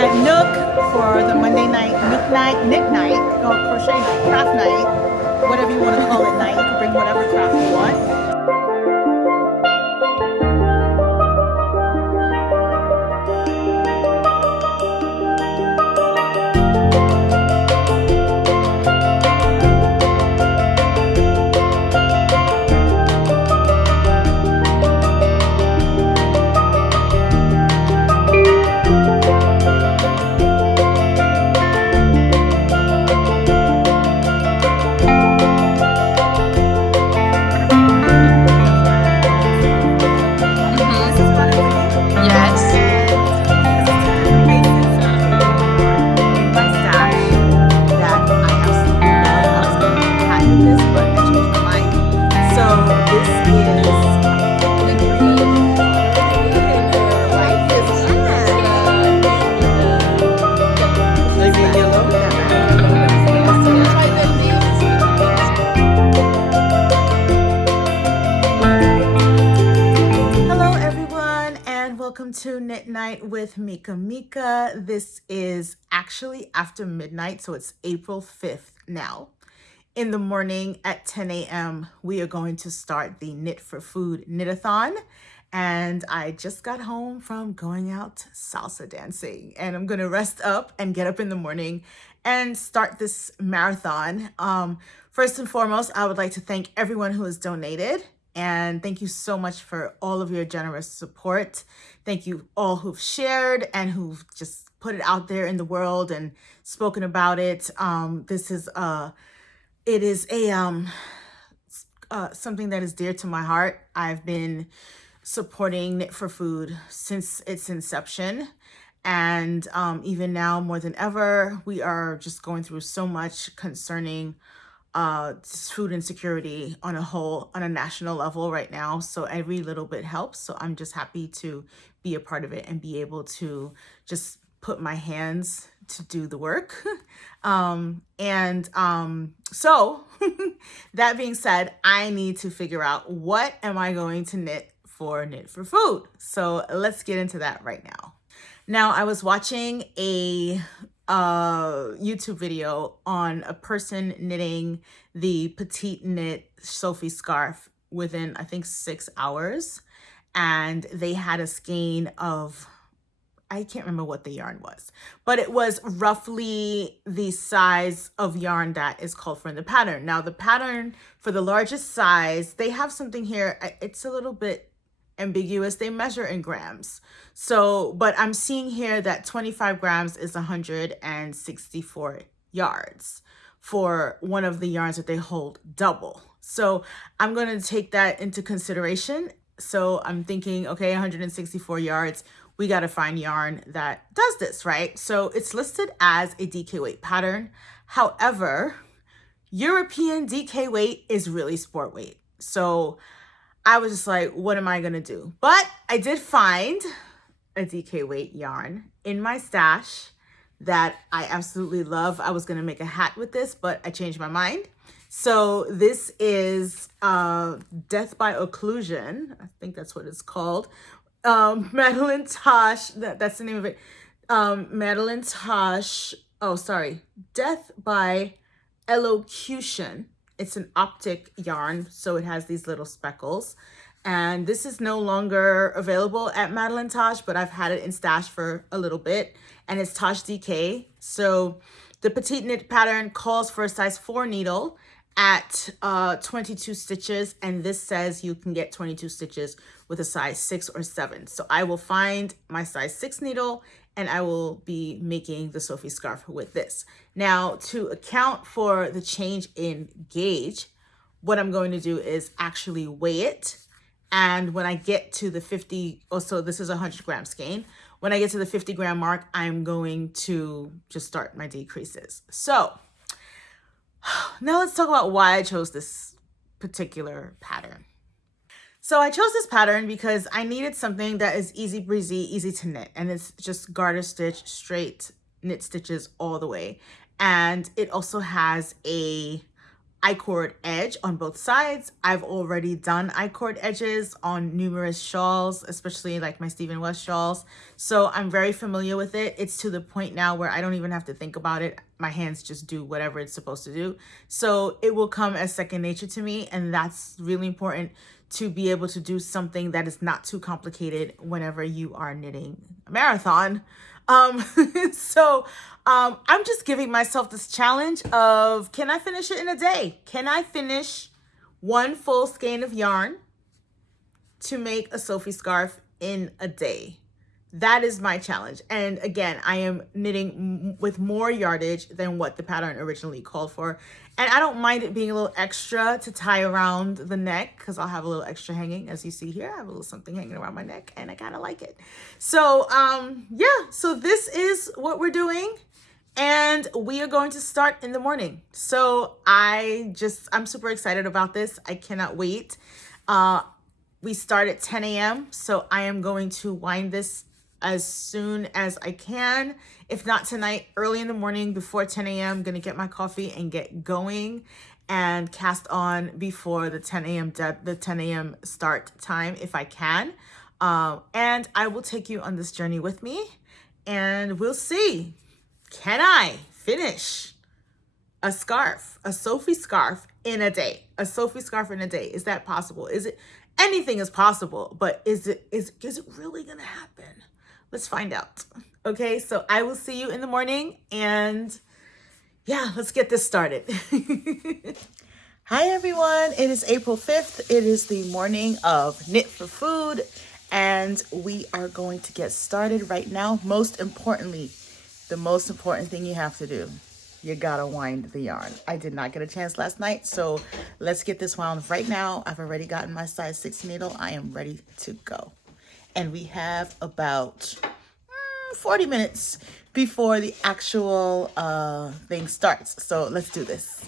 at Nook for the Monday night Nook night, knit night, or crochet night, craft night, whatever you want to call it night. You can bring whatever craft you want. To Knit Night with Mekamika. This is actually after midnight, so it's April 5th now. In the morning at 10 a.m., we are going to start the Knit for Food Knit-A-Thon. And I just got home from going out salsa dancing, and I'm going to rest up and get up in the morning and start this marathon. First and foremost, I would like to thank everyone who has donated. And thank you so much for all of your generous support. Thank you all who've shared and who've just put it out there in the world and spoken about it. It is something that is dear to my heart. I've been supporting Knit for Food since its inception. And even now, more than ever, we are just going through so much concerning food insecurity on a national level right now. So every little bit helps. So I'm just happy to be a part of it and be able to just put my hands to do the work. So that being said, I need to figure out what am I going to knit for Food. So let's get into that right now. Now, I was watching a YouTube video on a person knitting the Petite knit Sophie Scarf within, I think, 6 hours. And they had a skein of, I can't remember what the yarn was, but it was roughly the size of yarn that is called for in the pattern. Now, the pattern for the largest size, they have something here. It's a little bit ambiguous. They measure in grams. So, but I'm seeing here that 25 grams is 164 yards for one of the yarns that they hold double. So I'm going to take that into consideration. So I'm thinking, okay, 164 yards, we got to find yarn that does this, right? So it's listed as a DK weight pattern. However, European DK weight is really sport weight. So I was just like, what am I going to do? But I did find a DK weight yarn in my stash that I absolutely love. I was going to make a hat with this, but I changed my mind. So this is Death by Occlusion. I think that's what it's called. Madeline Tosh, that's the name of it. Madeline Tosh, Death by Elocution. It's an optic yarn, so it has these little speckles. And this is no longer available at Madeline Tosh, but I've had it in stash for a little bit. And it's Tosh DK. So the Petite knit pattern calls for a size 4 needle at 22 stitches. And this says you can get 22 stitches with a size 6 or 7. So I will find my size 6 needle and I will be making the Sophie Scarf with this. Now, to account for the change in gauge, what I'm going to do is actually weigh it. And when I get to the 50, also this is a 100 gram skein. When I get to the 50 gram mark, I'm going to just start my decreases. So now let's talk about why I chose this particular pattern. So I chose this pattern because I needed something that is easy breezy, easy to knit. And it's just garter stitch, straight knit stitches all the way. And it also has a I-cord edge on both sides. I've already done I-cord edges on numerous shawls, especially like my Stephen West shawls. So I'm very familiar with it. It's to the point now where I don't even have to think about it. My hands just do whatever it's supposed to do. So it will come as second nature to me. And that's really important, to be able to do something that is not too complicated whenever you are knitting a marathon. I'm just giving myself this challenge of, can I finish it in a day? Can I finish one full skein of yarn to make a Sophie scarf in a day? That is my challenge. And again, I am knitting with more yardage than what the pattern originally called for. And I don't mind it being a little extra to tie around the neck, because I'll have a little extra hanging. As you see here, I have a little something hanging around my neck and I kind of like it. So yeah, so this is what we're doing. And we are going to start in the morning. So I'm super excited about this. I cannot wait. We start at 10 a.m. So I am going to wind this as soon as I can. If not tonight, early in the morning before 10 a.m. I'm going to get my coffee and get going and cast on before the 10 a.m. start time if I can. And I will take you on this journey with me, and we'll see. Can I finish a scarf, a Sophie scarf in a day? A Sophie scarf in a day. Is that possible? Is it? Anything is possible, but is it really gonna happen? Let's find out. Okay, so I will see you in the morning, and yeah, let's get this started. Hi everyone, it is April 5th. It is the morning of Knit for Food, and we are going to get started right now. Most importantly, the most important thing you have to do, you gotta wind the yarn. I did not get a chance last night, so let's get this wound right now. I've already gotten my size 6 needle. I am ready to go. And we have about 40 minutes before the actual thing starts. So let's do this.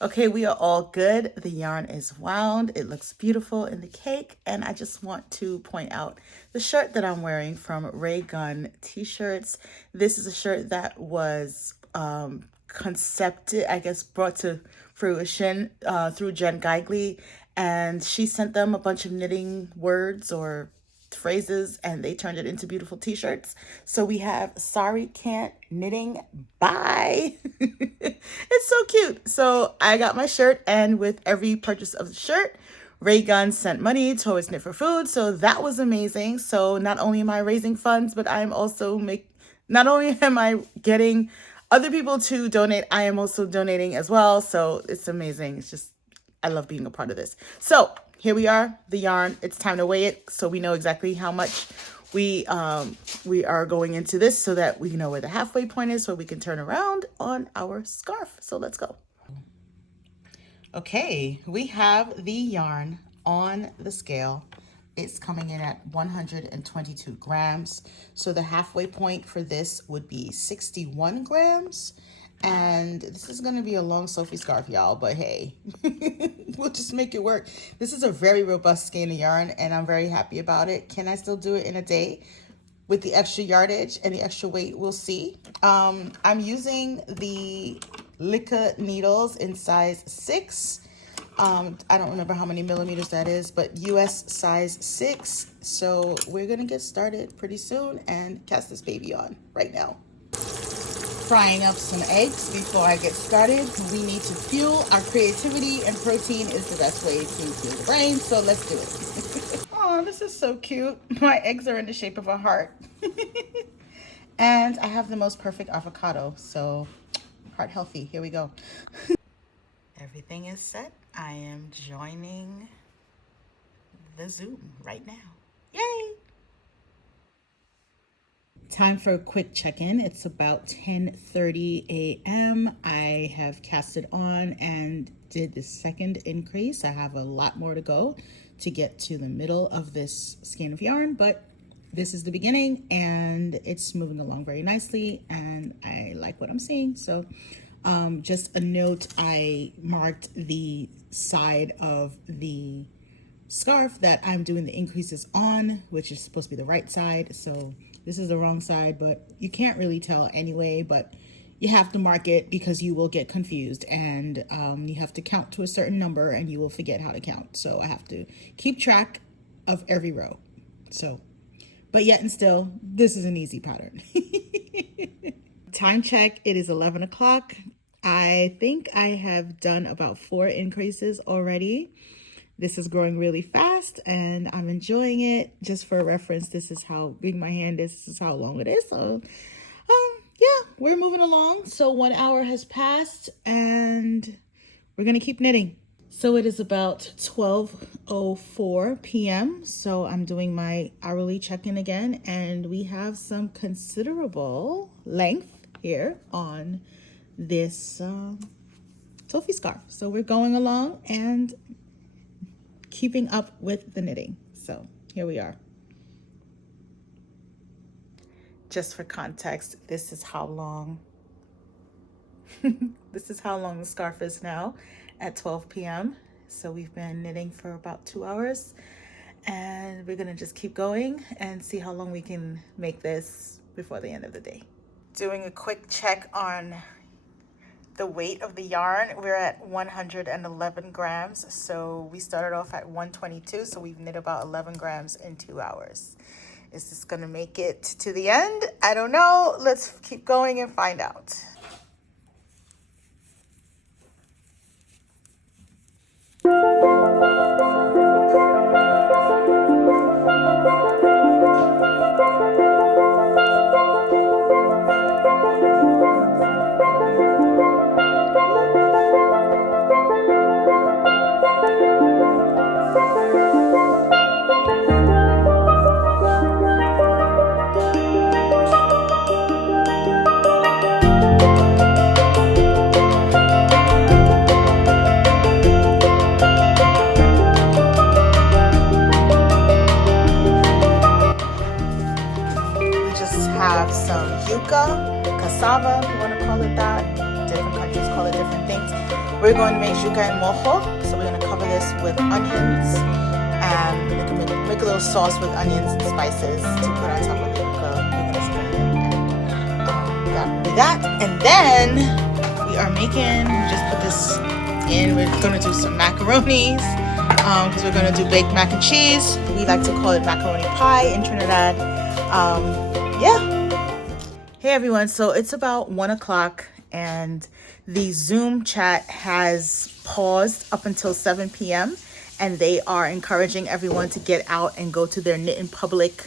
Okay, we are all good. The yarn is wound. It looks beautiful in the cake. And I just want to point out the shirt that I'm wearing from Ray Gun T-shirts. This is a shirt that was concepted, I guess, brought to fruition through Jen Geigley. And she sent them a bunch of knitting words or phrases, and they turned it into beautiful t-shirts. So we have Sorry Can't Knitting Bye. It's so cute. So I got my shirt, and with every purchase of the shirt, Ray Gun sent money towards Knit for Food. So that was amazing. So not only am I raising funds, but I'm also not only am I getting other people to donate, I am also donating as well. So it's amazing. It's just, I love being a part of this. So here we are, the yarn. It's time to weigh it so we know exactly how much we are going into this, so that we know where the halfway point is, so we can turn around on our scarf. So let's go. Okay, we have the yarn on the scale. It's coming in at 122 grams. So the halfway point for this would be 61 grams. And this is going to be a long Sophie scarf, y'all, but hey, we'll just make it work. This is a very robust skein of yarn, and I'm very happy about it. Can I still do it in a day with the extra yardage and the extra weight? We'll see. I'm using the Lykke needles in size 6. I don't remember how many millimeters that is, but US size 6. So we're going to get started pretty soon and cast this baby on right now. Frying up some eggs before I get started. We need to fuel our creativity, and protein is the best way to fuel the brain, so let's do it. Oh, this is so cute. My eggs are in the shape of a heart. And I have the most perfect avocado, so heart healthy. Here we go. Everything is set. I am joining the Zoom right now. Yay! Time for a quick check-in. It's about 10:30 a.m. I have cast it on and did the second increase. I have a lot more to go to get to the middle of this skein of yarn, but this is the beginning and it's moving along very nicely, and I like what I'm seeing. So just a note, I marked the side of the scarf that I'm doing the increases on, which is supposed to be the right side. So this is the wrong side, but you can't really tell anyway. But you have to mark it because you will get confused, and you have to count to a certain number and you will forget how to count. So I have to keep track of every row. So, but yet and still, this is an easy pattern. Time check, it is 11 o'clock. I think I have done about 4 increases already. This is growing really fast and I'm enjoying it. Just for reference, this is how big my hand is. This is how long it is. So yeah, we're moving along. So 1 hour has passed and we're gonna keep knitting. So it is about 12:04 p.m. So I'm doing my hourly check-in again, and we have some considerable length here on this Sophie Scarf. So we're going along and keeping up with the knitting. So here we are. Just for context, this is how long this is how long the scarf is now at 12 p.m. So we've been knitting for about 2 hours, and we're gonna just keep going and see how long we can make this before the end of the day. Doing a quick check on the weight of the yarn. We're at 111 grams. So we started off at 122. So we've knit about 11 grams in 2 hours. Is this gonna make it to the end? I don't know. Let's keep going and find out. Cassava, if you want to call it that. Different countries call it different things. We're going to make yuca and mojo. So we're going to cover this with onions and make a little sauce with onions and spices to put on top of the yuca. We're going to spin it, and that will be that. And then we are making, just put this in, we're going to do some macaronis because we're going to do baked mac and cheese. We like to call it macaroni pie in Trinidad. Yeah. Hey everyone, so it's about 1 o'clock and the Zoom chat has paused up until 7 p.m. and they are encouraging everyone to get out and go to their Knit in Public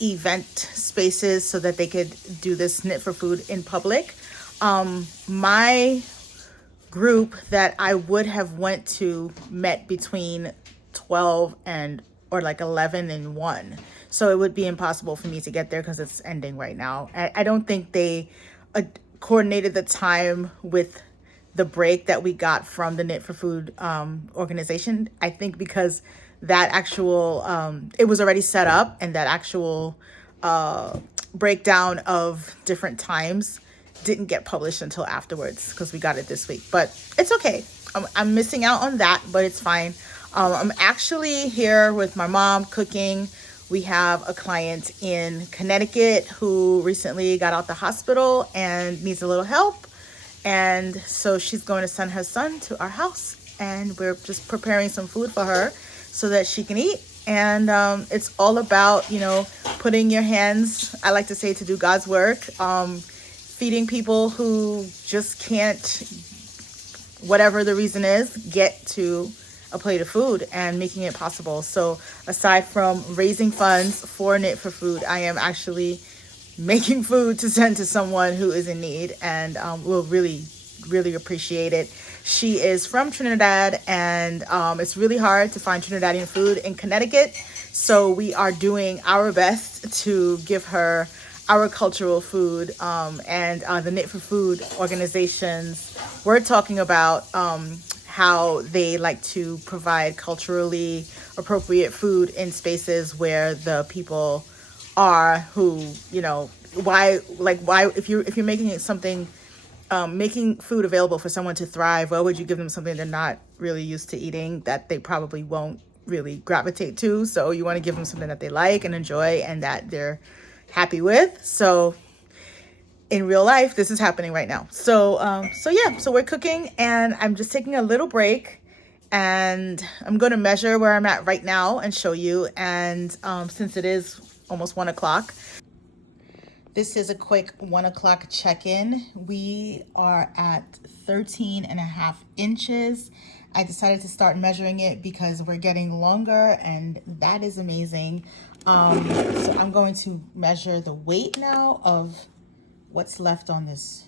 event spaces so that they could do this Knit for Food in public. My group that I would have went to met between 12 and or like 11 and 1. So it would be impossible for me to get there because it's ending right now. I don't think they coordinated the time with the break that we got from the Knit for Food organization. I think because that actual, it was already set up, and that actual breakdown of different times didn't get published until afterwards because we got it this week. But it's okay. I'm missing out on that, but it's fine. I'm actually here with my mom cooking. We have a client in Connecticut who recently got out the hospital and needs a little help. And so she's going to send her son to our house, and we're just preparing some food for her so that she can eat. And it's all about, you know, putting your hands, I like to say, to do God's work, feeding people who just can't, whatever the reason is, get to a plate of food and making it possible. So aside from raising funds for Knit for Food, I am actually making food to send to someone who is in need, and will really appreciate it. She is from Trinidad, and it's really hard to find Trinidadian food in Connecticut. So we are doing our best to give her our cultural food, and the Knit for Food organizations. We're talking about how they like to provide culturally appropriate food in spaces where the people are who, you know, why if you're making it something, making food available for someone to thrive, why would you give them something they're not really used to eating, that they probably won't really gravitate to? So you want to give them something that they like and enjoy and that they're happy with. So in real life, this is happening right now. So yeah, so we're cooking and I'm just taking a little break, and I'm going to measure where I'm at right now and show you. And since it is almost 1 o'clock, this is a quick 1 o'clock check-in. We are at 13.5 inches. I decided to start measuring it because we're getting longer, and that is amazing. So I'm going to measure the weight now of what's left on this.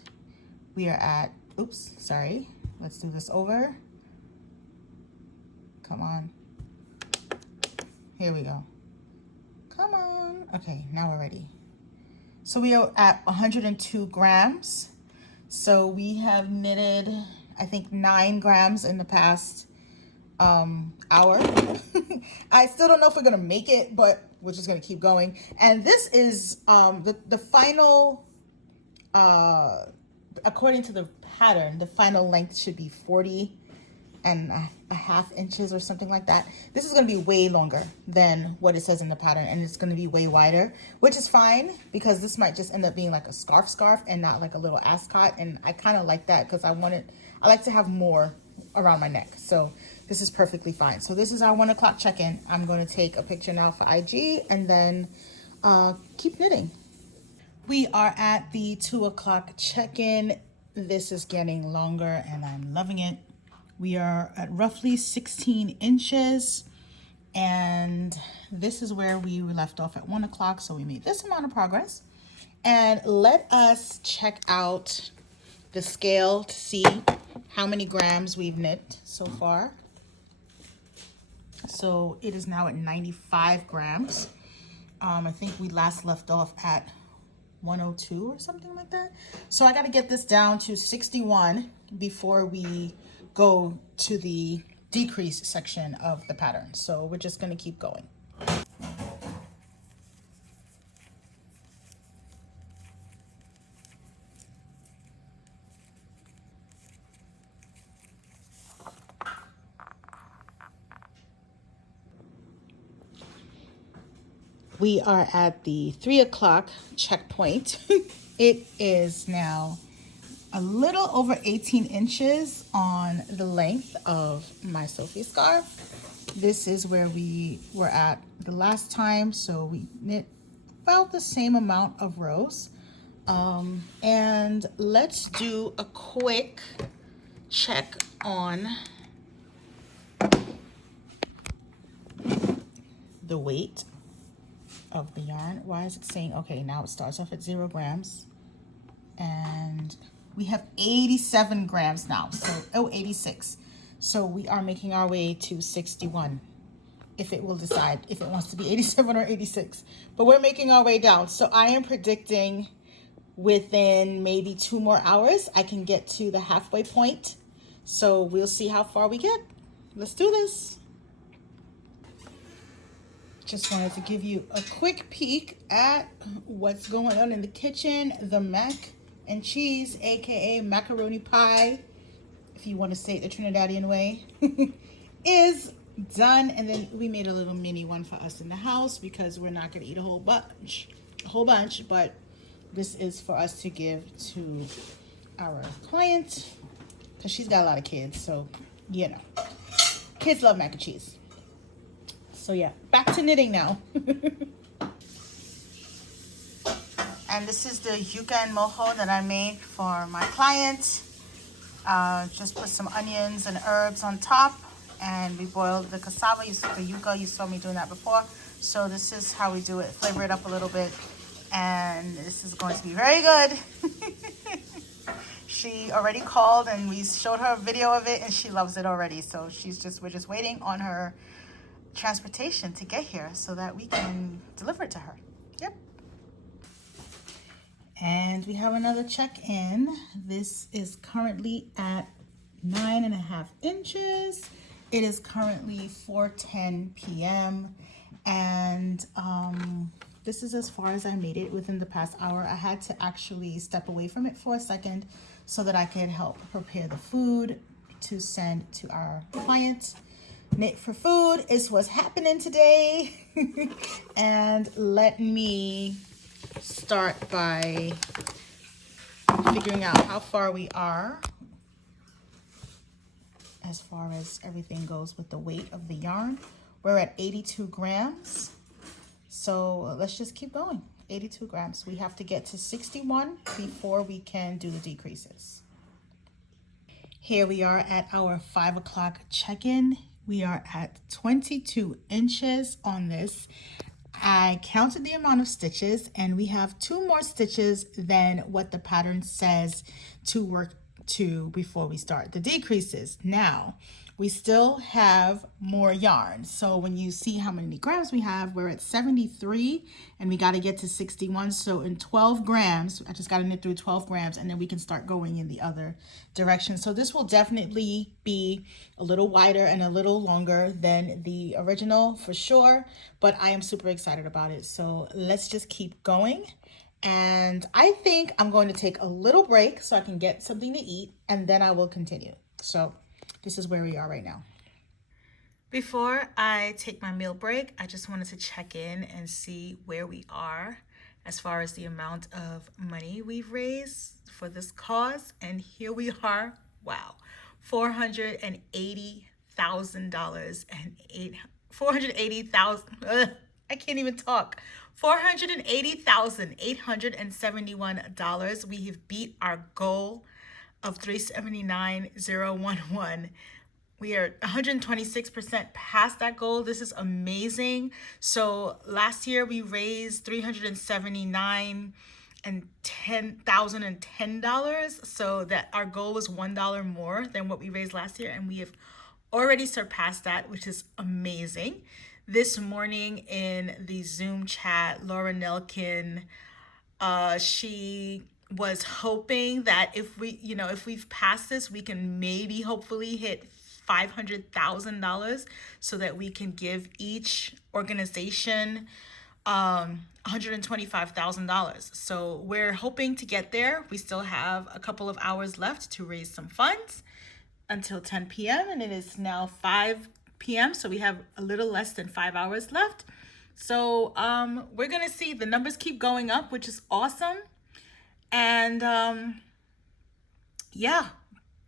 We are at, oops, sorry. Let's do this over. Come on. Here we go. Come on. Okay, now we're ready. So we are at 102 grams. So we have knitted, I think, 9 grams in the past hour. I still don't know if we're gonna make it, but we're just gonna keep going. And this is the final, according to the pattern, the final length should be 40.5 inches or something like that. This is going to be way longer than what it says in the pattern, and it's going to be way wider, which is fine because this might just end up being like a scarf and not like a little ascot, and I kind of like that because I like to have more around my neck. So this is perfectly fine. So this is our 1 o'clock check-in. I'm going to take a picture now for IG and then keep knitting. We are at the 2 o'clock check-in. This is getting longer and I'm loving it. We are at roughly 16 inches, and this is where we left off at 1 o'clock. So we made this amount of progress, and let us check out the scale to see how many grams we've knit so far. So it is now at 95 grams. I think we last left off at 102 or something like that. So I got to get this down to 61 before we go to the decrease section of the pattern. So we're just going to keep going. We are at the 3 o'clock checkpoint. It is now a little over 18 inches on the length of my Sophie scarf. This is where we were at the last time. So we knit about the same amount of rows. And let's do a quick check on the weight of the yarn. Why is it saying, okay, now it starts off at 0 grams. And we have 87 grams now, so 86. So we are making our way to 61, if it will decide if it wants to be 87 or 86. But we're making our way down. So I am predicting within maybe 2 more hours, I can get to the halfway point. So we'll see how far we get. Let's do this. Just wanted to give you a quick peek at what's going on in the kitchen. The mac and cheese, aka macaroni pie, if you want to say it the Trinidadian way, is done. And then we made a little mini one for us in the house because we're not going to eat a whole bunch, but this is for us to give to our client because she's got a lot of kids, so you know, kids love mac and cheese. So yeah, back to knitting now. And this is the yuca and mojo that I made for my client. Just put some onions and herbs on top, and we boiled the cassava, the yuca. You saw me doing that before. So this is how we do it. Flavor it up a little bit, and this is going to be very good. She already called, and we showed her a video of it, and she loves it already. So we're just waiting on her transportation to get here so that we can deliver it to her. Yep. And we have another check-in. This is currently at 9.5 inches. It is currently 4:10 p.m. and this is as far as I made it within the past hour. I had to actually step away from it for a second so that I could help prepare the food to send to our client. Knit for food is what's happening today. And let me start by figuring out how far we are as far as everything goes with the weight of the yarn. We're at 82 grams. So let's just keep going. 82 grams. We have to get to 61 before we can do the decreases. Here we are at our 5 o'clock check-in. We are at 22 inches on this. I counted the amount of stitches and we have 2 more stitches than what the pattern says to work to before we start the decreases. Now, we still have more yarn. So when you see how many grams we have, we're at 73 and we got to get to 61. So in 12 grams, I just got to knit through 12 grams and then we can start going in the other direction. So this will definitely be a little wider and a little longer than the original for sure, but I am super excited about it. So let's just keep going. And I think I'm going to take a little break so I can get something to eat and then I will continue. So this is where we are right now. Before I take my meal break, I just wanted to check in and see where we are as far as the amount of money we've raised for this cause. And here we are, wow, $480,000 and $480,000. I can't even talk. $480,871. We have beat our goal of 379,011. We are 126% past that goal. This is amazing. So last year we raised $379,010. So that our goal was $1 more than what we raised last year, and we have already surpassed that, which is amazing. This morning in the Zoom chat, Laura Nelkin, she was hoping that if we've passed this, we can maybe hopefully hit $500,000 so that we can give each organization $125,000. So we're hoping to get there. We still have a couple of hours left to raise some funds until 10 p.m. and it is now 5 p.m. So we have a little less than 5 hours left. So we're gonna see the numbers keep going up, which is awesome. And yeah,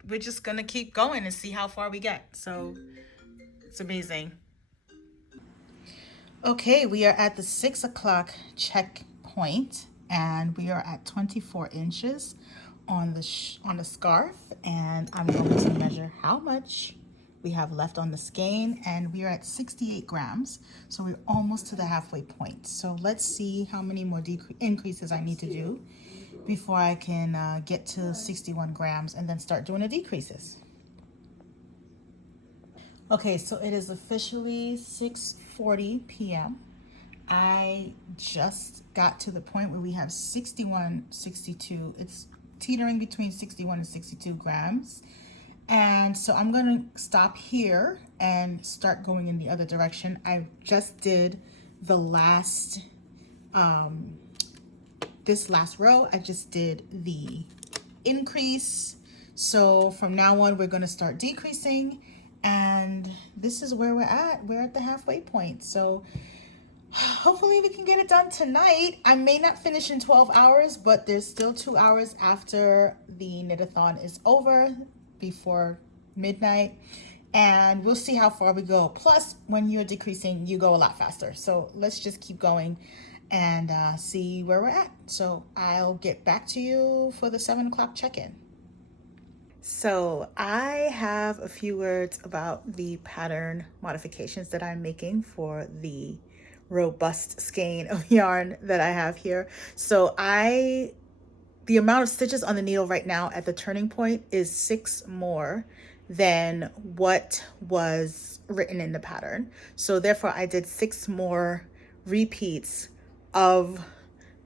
we're just gonna keep going and see how far we get. So it's amazing. Okay, we are at the 6 o'clock checkpoint and we are at 24 inches on the scarf, and I'm going to measure how much we have left on the skein, and we are at 68 grams. So we're almost to the halfway point. So let's see how many more increases I need to do before I can get to 61 grams and then start doing the decreases. Okay, so it is officially 6:40 p.m. I just got to the point where we have 61, 62. It's teetering between 61 and 62 grams. And so I'm going to stop here and start going in the other direction. I just did the last, this last row, I just did the increase. So from now on, we're going to start decreasing. And this is where we're at. We're at the halfway point. So hopefully we can get it done tonight. I may not finish in 12 hours, but there's still 2 hours after the Knit-A-Thon is over, before midnight, and we'll see how far we go. Plus, when you're decreasing, you go a lot faster. So let's just keep going and see where we're at. So I'll get back to you for the 7 o'clock check-in. So I have a few words about the pattern modifications that I'm making for the robust skein of yarn that I have here. So the amount of stitches on the needle right now at the turning point is 6 more than what was written in the pattern. So therefore I did 6 more repeats of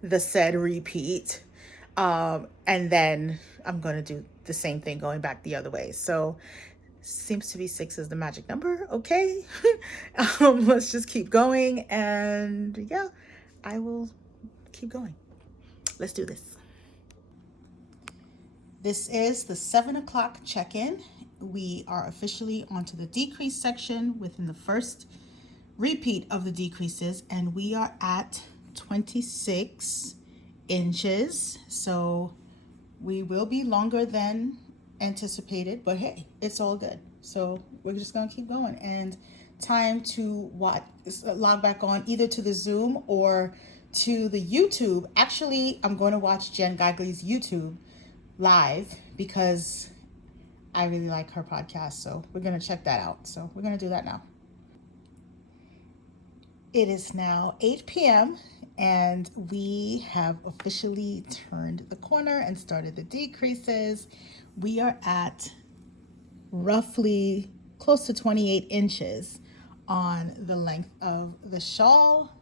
the said repeat. And then I'm going to do the same thing going back the other way. So seems to be 6 is the magic number. Okay. Let's just keep going. And yeah, I will keep going. Let's do this. This is the 7 o'clock check-in. We are officially onto the decrease section within the first repeat of the decreases, and we are at 26 inches. So We will be longer than anticipated, but hey, it's all good. So we're just gonna keep going. And time to log back on either to the Zoom or to the YouTube. Actually, I'm going to watch Jen Gagli's YouTube live because I really like her podcast. So we're gonna check that out. So we're gonna do that now. It is now 8 p.m. and we have officially turned the corner and started the decreases. We are at roughly close to 28 inches on the length of the shawl.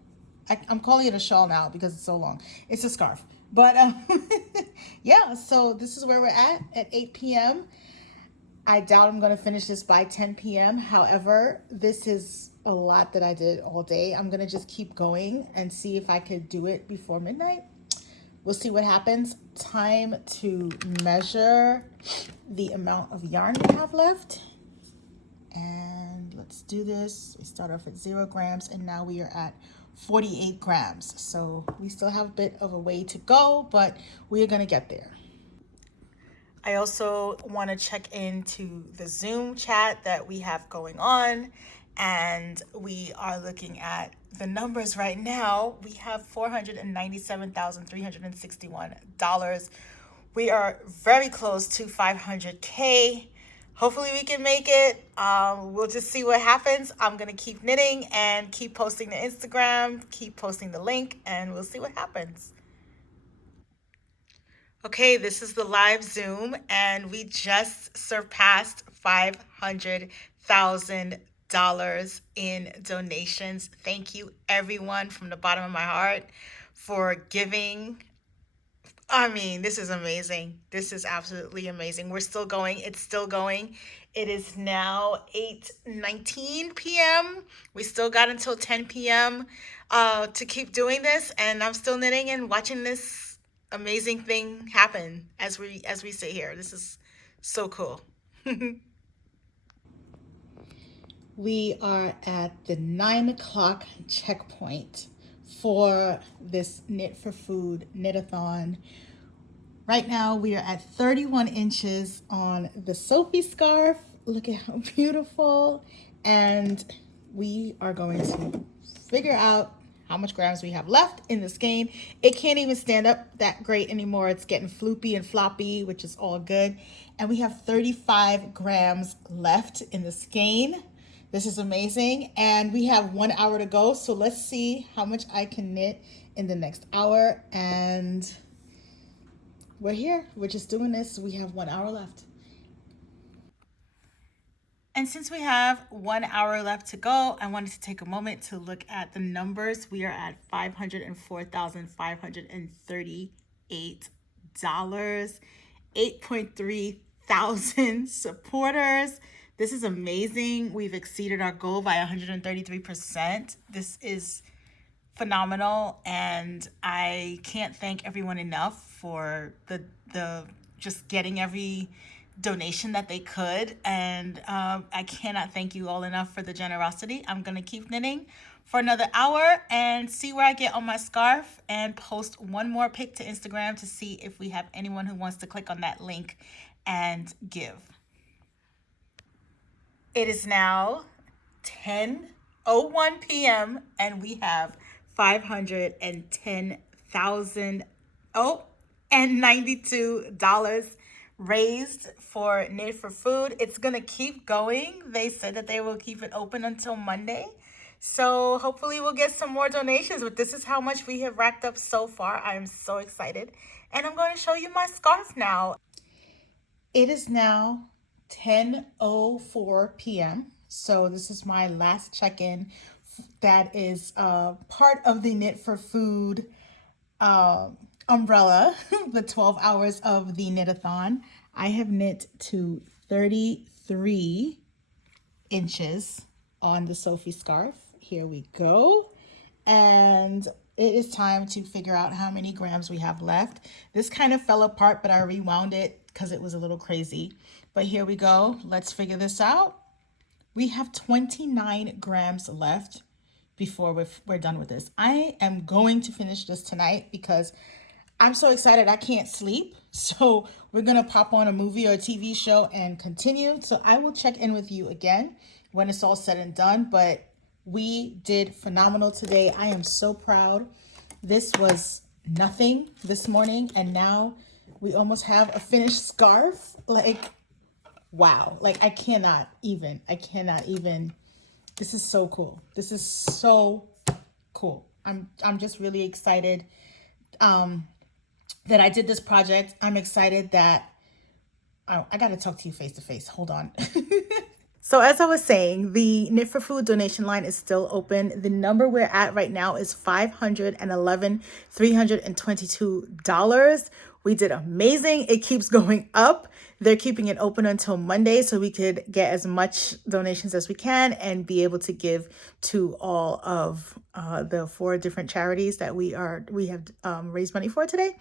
I'm calling it a shawl now because it's so long. It's a scarf. But yeah, so this is where we're at 8 p.m. I doubt I'm going to finish this by 10 p.m. However, this is a lot that I did all day. I'm going to just keep going and see if I could do it before midnight. We'll see what happens. Time to measure the amount of yarn we have left. And let's do this. We start off at 0 grams and now we are at 48 grams. So we still have a bit of a way to go, but we are going to get there. I also want to check into the Zoom chat that we have going on, and we are looking at the numbers right now. We have $497,361. We are very close to 500K. Hopefully we can make it. We'll just see what happens. I'm going to keep knitting and keep posting the Instagram, keep posting the link, and we'll see what happens. Okay, this is the live Zoom, and we just surpassed $500,000 in donations. Thank you, everyone, from the bottom of my heart for giving. I mean, this is amazing. This is absolutely amazing. We're still going. It's still going. It is now 8:19 p.m. We still got until 10 p.m. To keep doing this, and I'm still knitting and watching this amazing thing happen as we sit here. This is so cool. We are at the 9 o'clock checkpoint for this Knit for Food Knit-A-Thon. Right now we are at 31 inches on the Sophie Scarf. Look at how beautiful. And we are going to figure out how much grams we have left in the skein. It can't even stand up that great anymore. It's getting floopy and floppy, which is all good. And we have 35 grams left in the skein. This is amazing. And we have 1 hour to go. So let's see how much I can knit in the next hour. And we're here. We're just doing this. We have 1 hour left. And since we have 1 hour left to go, I wanted to take a moment to look at the numbers. We are at $504,538, 8.3 thousand supporters. This is amazing. We've exceeded our goal by 133%. This is phenomenal, and I can't thank everyone enough for the just getting every donation that they could, and I cannot thank you all enough for the generosity. I'm gonna keep knitting for another hour and see where I get on my scarf, and post one more pic to Instagram to see if we have anyone who wants to click on that link and give. It is now 10:01 p.m. and we have $510,092 raised for Knit for Food. It's gonna keep going. They said that they will keep it open until Monday. So hopefully we'll get some more donations, but this is how much we have racked up so far. I am so excited. And I'm going to show you my scarf now. It is now 10:04 p.m. So this is my last check-in. That is part of the Knit for Food umbrella, the 12 hours of the Knit-A-Thon. I have knit to 33 inches on the Sophie Scarf. Here we go. And it is time to figure out how many grams we have left. This kind of fell apart, but I rewound it because it was a little crazy. But here we go. Let's figure this out. We have 29 grams left before we're done with this. I am going to finish this tonight because I'm so excited I can't sleep. So we're going to pop on a movie or a TV show and continue. So I will check in with you again when it's all said and done. But we did phenomenal today. I am so proud. This was nothing this morning. And now we almost have a finished scarf. Like, wow. Like, I cannot even. This is so cool. This is so cool. I'm just really excited that I did this project. I'm excited that I got to talk to you face to face. Hold on. So as I was saying, the Knit for Food donation line is still open. The number we're at right now is $322. We did amazing. It keeps going up. They're keeping it open until Monday so we could get as much donations as we can and be able to give to all of the 4 different charities that we have raised money for today.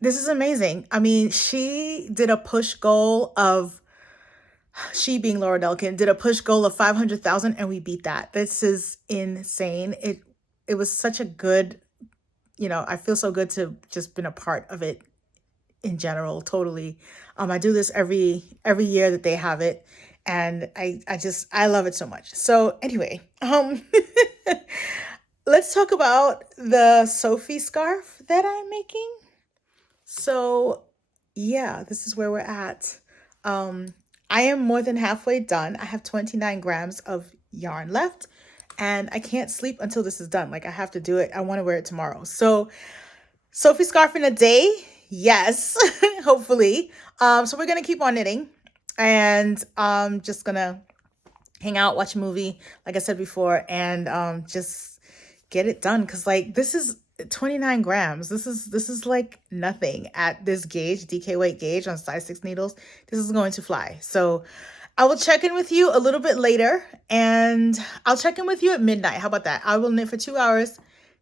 This is amazing. I mean, she did a push goal of, she being Laura Delkin, did a push goal of 500,000 and we beat that. This is insane. It was such a good, I feel so good to just been a part of it in general, totally. I do this every year that they have it, and I love it so much. So anyway, let's talk about the Sophie scarf that I'm making. So yeah, this is where we're at. I am more than halfway done. I have 29 grams of yarn left and I can't sleep until this is done. Like, I have to do it. I want to wear it tomorrow. So Sophie scarf in a day. Yes, hopefully. So we're going to keep on knitting and just going to hang out, watch a movie, like I said before, and just get it done. Cause like, this is 29 grams. This is like nothing at this gauge, DK weight gauge on size 6 needles. This is going to fly. So I will check in with you a little bit later, and I'll check in with you at midnight. How about that? I will knit for 2 hours,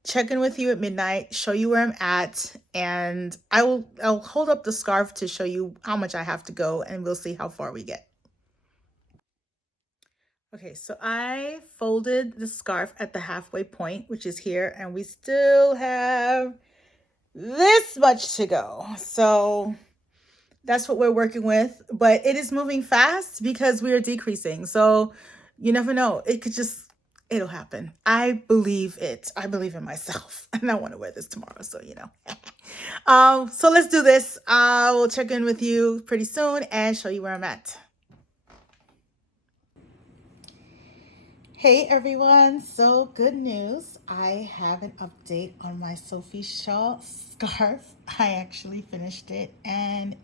check in with you at midnight, show you where I'm at, and I'll hold up the scarf to show you how much I have to go, and we'll see how far we get. Okay, so I folded the scarf at the halfway point, which is here, and we still have this much to go. So that's what we're working with, but it is moving fast because we are decreasing. So you never know. It'll happen. I believe it. I believe in myself, and I want to wear this tomorrow. So, so let's do this. I will check in with you pretty soon and show you where I'm at. Hey everyone, so good news. I have an update on my Sophie scarf. I actually finished it and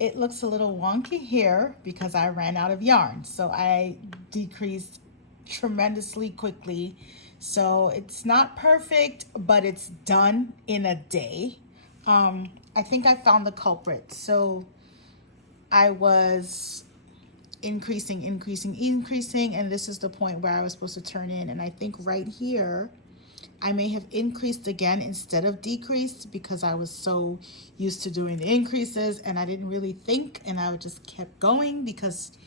it looks a little wonky here because I ran out of yarn. So I decreased tremendously quickly. So it's not perfect, but it's done in a day. I think I found the culprit. So I was increasing, and this is the point where I was supposed to turn in, and I think right here I may have increased again instead of decreased because I was so used to doing the increases and I didn't really think, and I just kept going because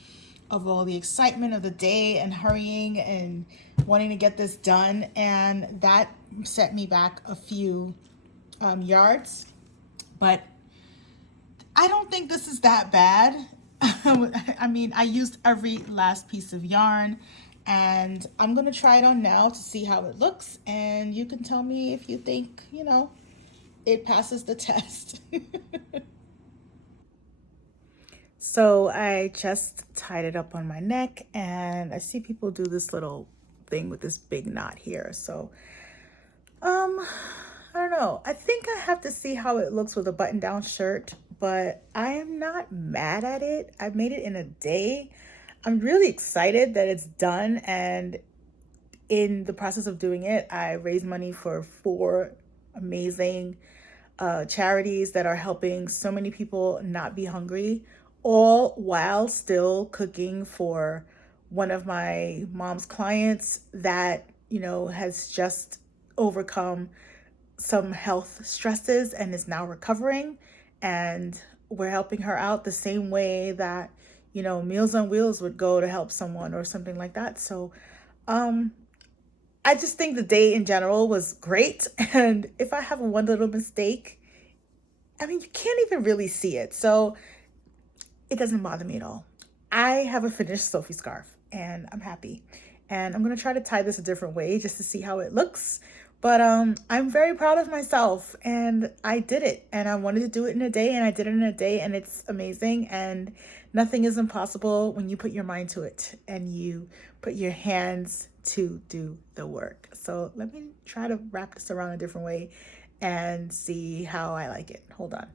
of all the excitement of the day and hurrying and wanting to get this done, and that set me back a few yards. But I don't think this is that bad. I mean, I used every last piece of yarn, and I'm going to try it on now to see how it looks, and you can tell me if you think, it passes the test. So I just tied it up on my neck, and I see people do this little thing with this big knot here. So, I don't know. I think I have to see how it looks with a button-down shirt, but I am not mad at it. I made it in a day. I'm really excited that it's done, and in the process of doing it, I raised money for 4 amazing charities that are helping so many people not be hungry, all while still cooking for one of my mom's clients that, has just overcome some health stresses and is now recovering, and we're helping her out the same way that Meals on Wheels would go to help someone or something like that. So I just think the day in general was great. And if I have one little mistake, I mean, you can't even really see it. So it doesn't bother me at all. I have a finished Sophie scarf and I'm happy. And I'm going to try to tie this a different way just to see how it looks. But I'm very proud of myself and I did it. And I wanted to do it in a day and I did it in a day and it's amazing. And nothing is impossible when you put your mind to it and you put your hands to do the work. So let me try to wrap this around a different way and see how I like it. Hold on.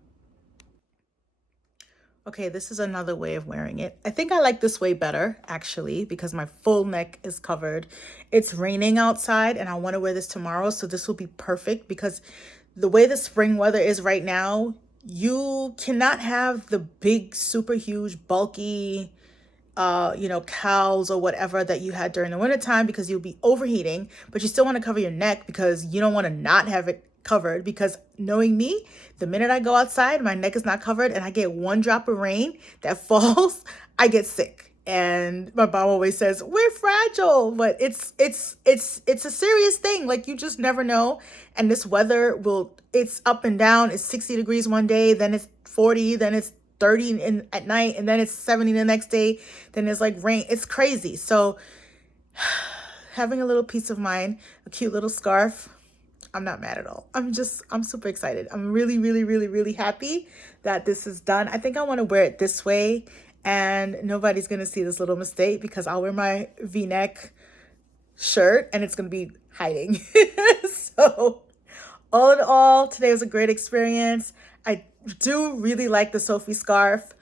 Okay, this is another way of wearing it. I think I like this way better, actually, because my full neck is covered. It's raining outside and I want to wear this tomorrow, so this will be perfect because the way the spring weather is right now, you cannot have the big, super huge, bulky, cows or whatever that you had during the wintertime because you'll be overheating, but you still want to cover your neck because you don't want to not have it covered. Because knowing me, the minute I go outside, my neck is not covered and I get one drop of rain that falls, I get sick. And my mom always says, we're fragile, but it's a serious thing. Like, you just never know. And this weather it's up and down. It's 60 degrees one day, then it's 40, then it's 30 at night, and then it's 70 the next day. Then there's like rain. It's crazy. So having a little peace of mind, a cute little scarf, I'm not mad at all. I'm super excited. I'm really, really, really, really happy that this is done. I think I want to wear it this way and nobody's going to see this little mistake because I'll wear my V-neck shirt and it's going to be hiding. So all in all, today was a great experience. I do really like the Sophie scarf.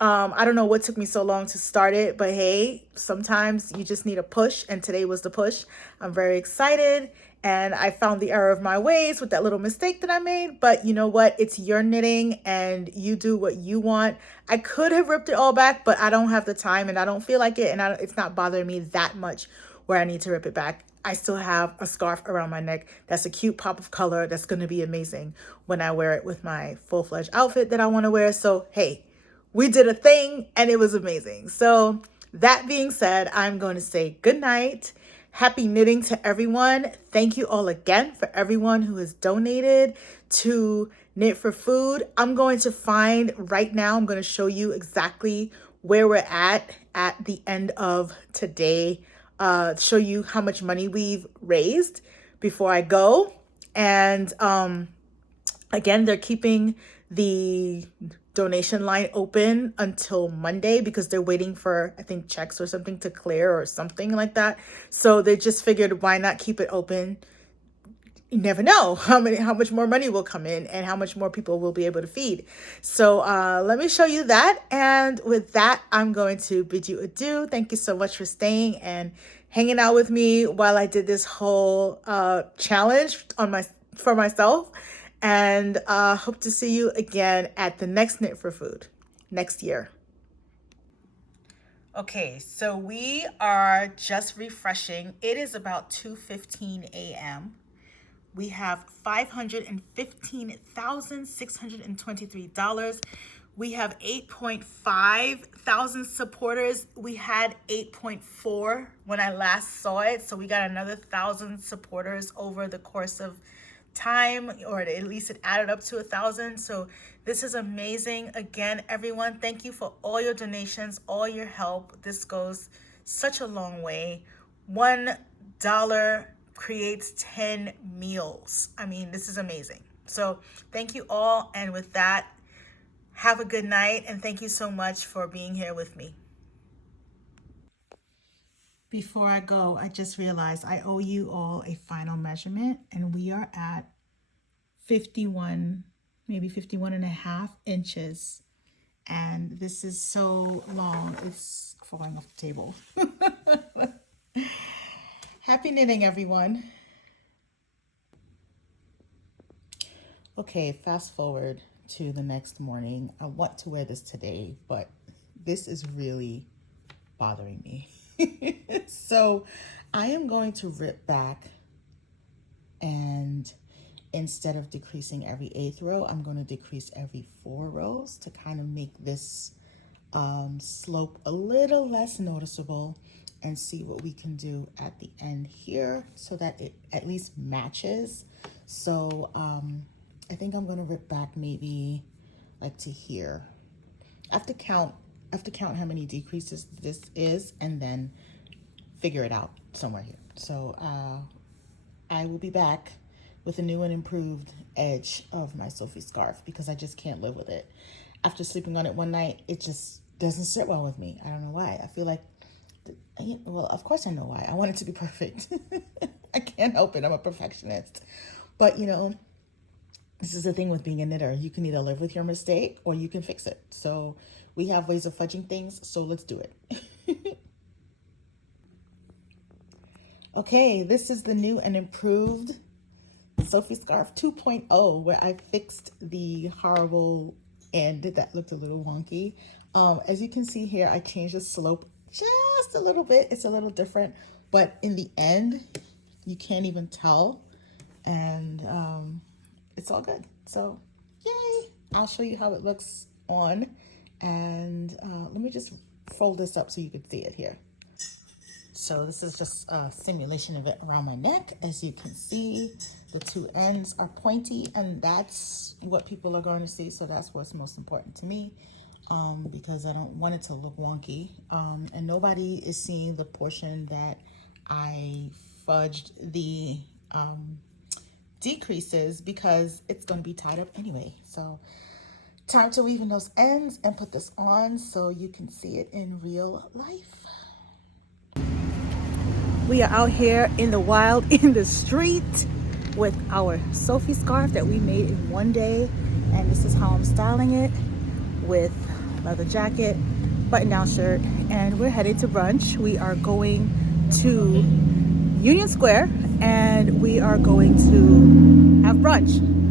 I don't know what took me so long to start it, but hey, sometimes you just need a push, and today was the push. I'm very excited, and I found the error of my ways with that little mistake that I made, but you know what? It's your knitting, and you do what you want. I could have ripped it all back, but I don't have the time, and I don't feel like it, and it's not bothering me that much where I need to rip it back. I still have a scarf around my neck that's a cute pop of color that's going to be amazing when I wear it with my full-fledged outfit that I want to wear. So, hey, we did a thing and it was amazing. So that being said, I'm going to say good night. Happy knitting to everyone. Thank you all again for everyone who has donated to Knit for Food. I'm going to find right now, I'm going to show you exactly where we're at the end of today. Show you how much money we've raised before I go. And again, they're keeping the donation line open until Monday because they're waiting for, I think, checks or something to clear or something like that. So they just figured, why not keep it open? You never know how much more money will come in and how much more people will be able to feed. So let me show you that. And with that, I'm going to bid you adieu. Thank you so much for staying and hanging out with me while I did this whole challenge for myself. And hope to see you again at the next Knit for Food next year. Okay, so we are just refreshing. It is about 2:15 a.m. We have $515,623. We have 8.5 thousand supporters. We had 8.4 when I last saw it. So we got another 1,000 supporters over the course of time, or at least it added up to 1,000. So this is amazing. Again, everyone, thank you for all your donations, all your help. This goes such a long way. $1 creates 10 meals. I mean, this is amazing. So thank you all. And with that, have a good night. And thank you so much for being here with me. Before I go, I just realized I owe you all a final measurement, and we are at 51, maybe 51 and a half inches. And this is so long, it's falling off the table. Happy knitting, everyone. Okay, fast forward to the next morning. I want to wear this today, but this is really bothering me. So I am going to rip back, and instead of decreasing every 8th row, I'm going to decrease every 4 rows to kind of make this slope a little less noticeable. and see what we can do at the end here so that it at least matches. So I think I'm gonna rip back maybe like to here. I have to count how many decreases this is and then figure it out somewhere here. So I will be back with a new and improved edge of my Sophie Scarf because I just can't live with it. After sleeping on it one night, it just doesn't sit well with me. I don't know why. I feel like, well, of course I know why. I want it to be perfect. I can't help it. I'm a perfectionist. But you know, this is the thing with being a knitter. You can either live with your mistake or you can fix it. So we have ways of fudging things, so let's do it. Okay, this is the new and improved Sophie Scarf 2.0, where I fixed the horrible end that looked a little wonky. As you can see here, I changed the slope just a little bit. It's a little different, but in the end, you can't even tell. And it's all good. So yay. I'll show you how it looks on. And let me just fold this up so you can see it here. So this is just a simulation of it around my neck. As you can see, the two ends are pointy, and that's what people are going to see. So that's what's most important to me, because I don't want it to look wonky. And nobody is seeing the portion that I fudged the decreases because it's going to be tied up anyway. So time to weave in those ends and put this on so you can see it in real life. We are out here in the wild, in the street, with our Sophie Scarf that we made in one day. And this is how I'm styling it, with leather jacket, button-down shirt, and we're headed to brunch. We are going to Union Square, and we are going to have brunch.